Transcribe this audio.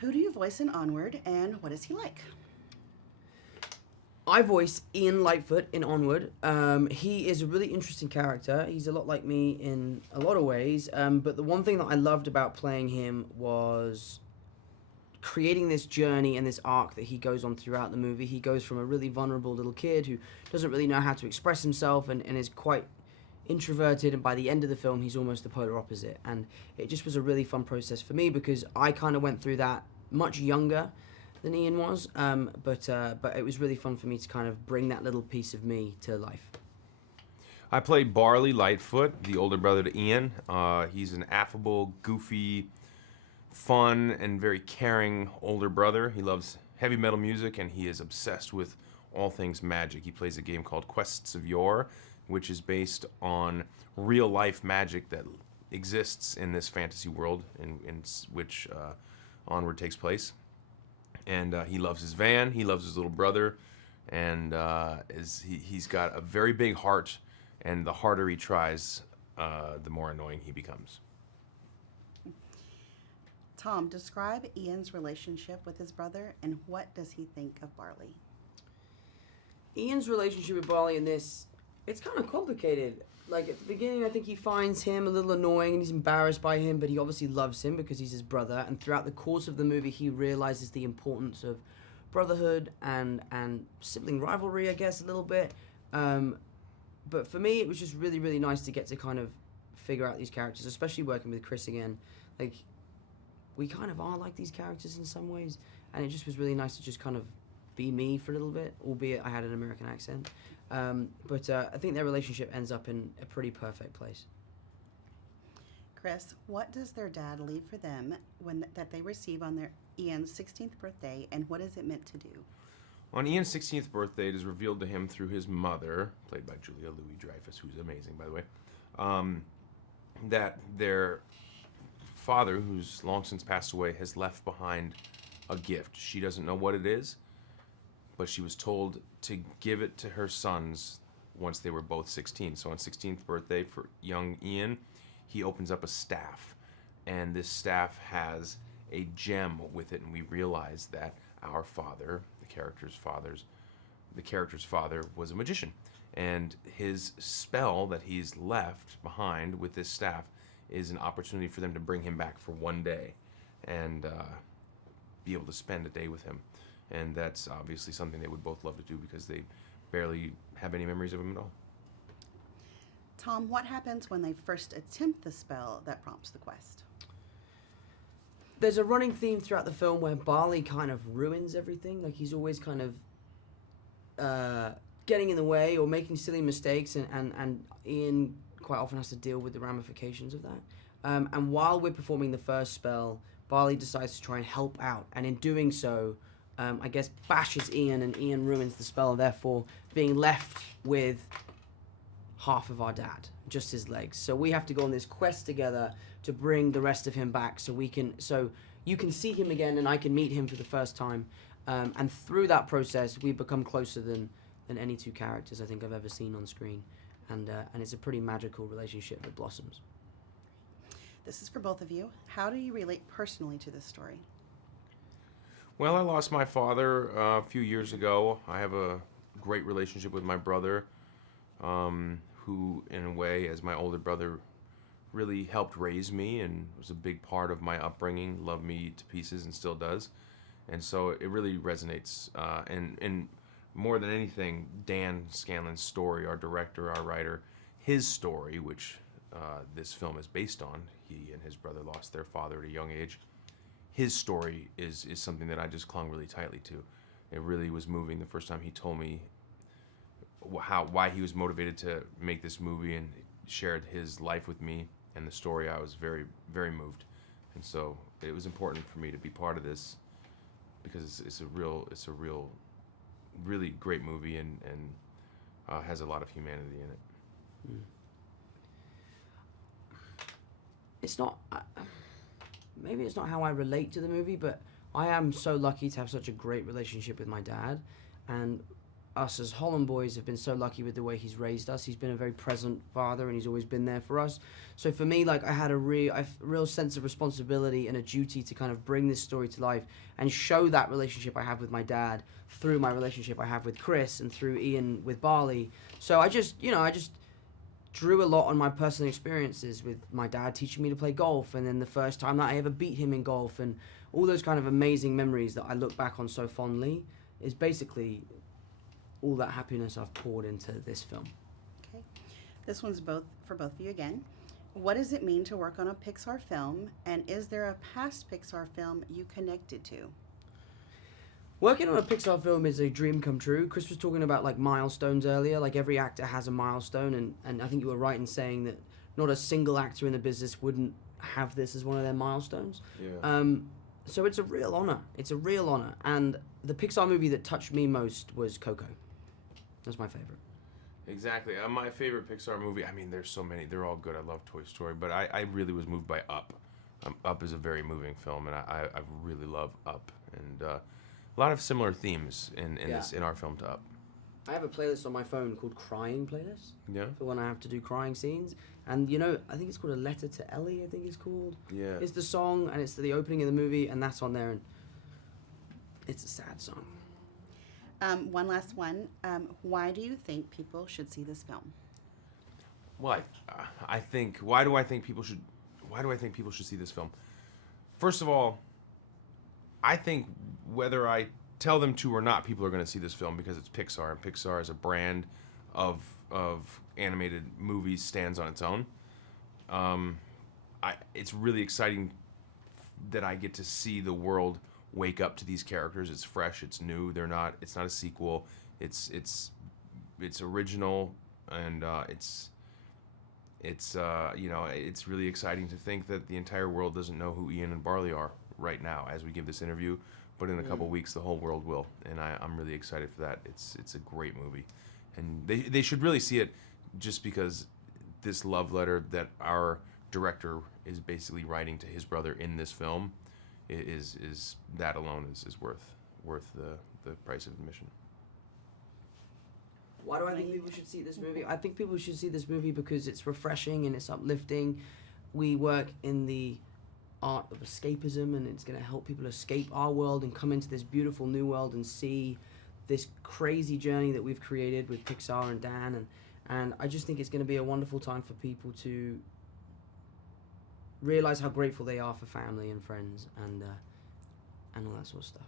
Who do you voice in Onward, and what is he like? I voice Ian Lightfoot in Onward. He is a really interesting character. He's a lot like me in a lot of ways. But the one thing that I loved about playing him was creating this journey and this arc that he goes on throughout the movie. He goes from a really vulnerable little kid who doesn't really know how to express himself and is quite introverted, and by the end of the film he's almost the polar opposite. And it just was a really fun process for me because I kind of went through that much younger than Ian was, but it was really fun for me to kind of bring that little piece of me to life. I play Barley Lightfoot, the older brother to Ian. He's an affable, goofy, fun, and very caring older brother. He loves heavy metal music, and he is obsessed with all things magic. He plays a game called Quests of Yore, which is based on real-life magic that exists in this fantasy world in which Onward takes place. And he loves his van, he loves his little brother, and he's got a very big heart, and the harder he tries, the more annoying he becomes. Tom, describe Ian's relationship with his brother, and what does he think of Barley? Ian's relationship with Barley in this, it's kind of complicated. Like, at the beginning, I think he finds him a little annoying and he's embarrassed by him, but he obviously loves him because he's his brother. And throughout the course of the movie, he realizes the importance of brotherhood and sibling rivalry, I guess, a little bit. But for me, it was just really, really nice to get to kind of figure out these characters, especially working with Chris again. Like, we kind of are like these characters in some ways, and it just was really nice to just kind of be me for a little bit, albeit I had an American accent. But I think their relationship ends up in a pretty perfect place. Chris, what does their dad leave for them that they receive on their Ian's 16th birthday, and what is it meant to do? On Ian's 16th birthday, it is revealed to him through his mother, played by Julia Louis-Dreyfus, who's amazing, by the way, that their father, who's long since passed away, has left behind a gift. She doesn't know what it is, but she was told to give it to her sons once they were both 16. So on 16th birthday for young Ian, he opens up a staff, and this staff has a gem with it, and we realize that our father, the character's father was a magician, and his spell that he's left behind with this staff is an opportunity for them to bring him back for one day and be able to spend a day with him. And that's obviously something they would both love to do because they barely have any memories of him at all. Tom, what happens when they first attempt the spell that prompts the quest? There's a running theme throughout the film where Barley kind of ruins everything. Like, he's always kind of getting in the way or making silly mistakes, and Ian quite often has to deal with the ramifications of that. And while we're performing the first spell, Barley decides to try and help out, and in doing so, I guess bashes Ian, and Ian ruins the spell, therefore being left with half of our dad, just his legs. So we have to go on this quest together to bring the rest of him back, so you can see him again and I can meet him for the first time. And through that process, we become closer than any two characters I think I've ever seen on screen. And it's a pretty magical relationship that blossoms. This is for both of you. How do you relate personally to this story? Well, I lost my father a few years ago. I have a great relationship with my brother, who, in a way, as my older brother, really helped raise me and was a big part of my upbringing, loved me to pieces and still does. And so it really resonates. And more than anything, Dan Scanlon's story, our director, our writer, his story, which this film is based on, he and his brother lost their father at a young age. His story is something that I just clung really tightly to. It really was moving the first time he told me why he was motivated to make this movie and shared his life with me and the story. I was very, very moved. And so it was important for me to be part of this because it's a really great movie and has a lot of humanity in it. Mm. It's not... maybe it's not how I relate to the movie, but I am so lucky to have such a great relationship with my dad, and us as Holland boys have been so lucky with the way he's raised us. He's been a very present father, and he's always been there for us. So for me, like, I had a real sense of responsibility and a duty to kind of bring this story to life and show that relationship I have with my dad through my relationship I have with Chris and through Ian with Barley. So I just drew a lot on my personal experiences with my dad teaching me to play golf, and then the first time that I ever beat him in golf, and all those kind of amazing memories that I look back on so fondly is basically all that happiness I've poured into this film. Okay. This one's for both of you again. What does it mean to work on a Pixar film, and is there a past Pixar film you connected to? Working on a Pixar film is a dream come true. Chris was talking about like milestones earlier. Like every actor has a milestone, and I think you were right in saying that not a single actor in the business wouldn't have this as one of their milestones. Yeah. So it's a real honor. It's a real honor. And the Pixar movie that touched me most was Coco. That's my favorite. Exactly. My favorite Pixar movie, I mean, there's so many. They're all good. I love Toy Story, but I really was moved by Up. Up is a very moving film, and I really love Up. And a lot of similar themes in our film to Up. I have a playlist on my phone called Crying Playlist. Yeah? For when I have to do crying scenes. And, you know, I think it's called A Letter to Ellie, I think it's called. Yeah. It's the song, and it's the opening of the movie, and that's on there. And it's a sad song. One last one. Why do you think people should see this film? Well, I think why do I think people should see this film? First of all, I think whether I tell them to or not, people are going to see this film because it's Pixar, and Pixar as a brand of animated movies stands on its own. It's really exciting that I get to see the world wake up to these characters. It's fresh, it's new. It's not a sequel. It's original, and it's really exciting to think that the entire world doesn't know who Ian and Barley are right now as we give this interview, but in a couple weeks the whole world will, and I'm really excited for that. It's a great movie, and they should really see it, just because this love letter that our director is basically writing to his brother in this film is that alone is worth the price of admission. Why do I think people should see this movie? I think people should see this movie because it's refreshing and it's uplifting. We work in the art of escapism, and it's going to help people escape our world and come into this beautiful new world and see this crazy journey that we've created with Pixar and Dan. And I just think it's going to be a wonderful time for people to realize how grateful they are for family and friends and all that sort of stuff.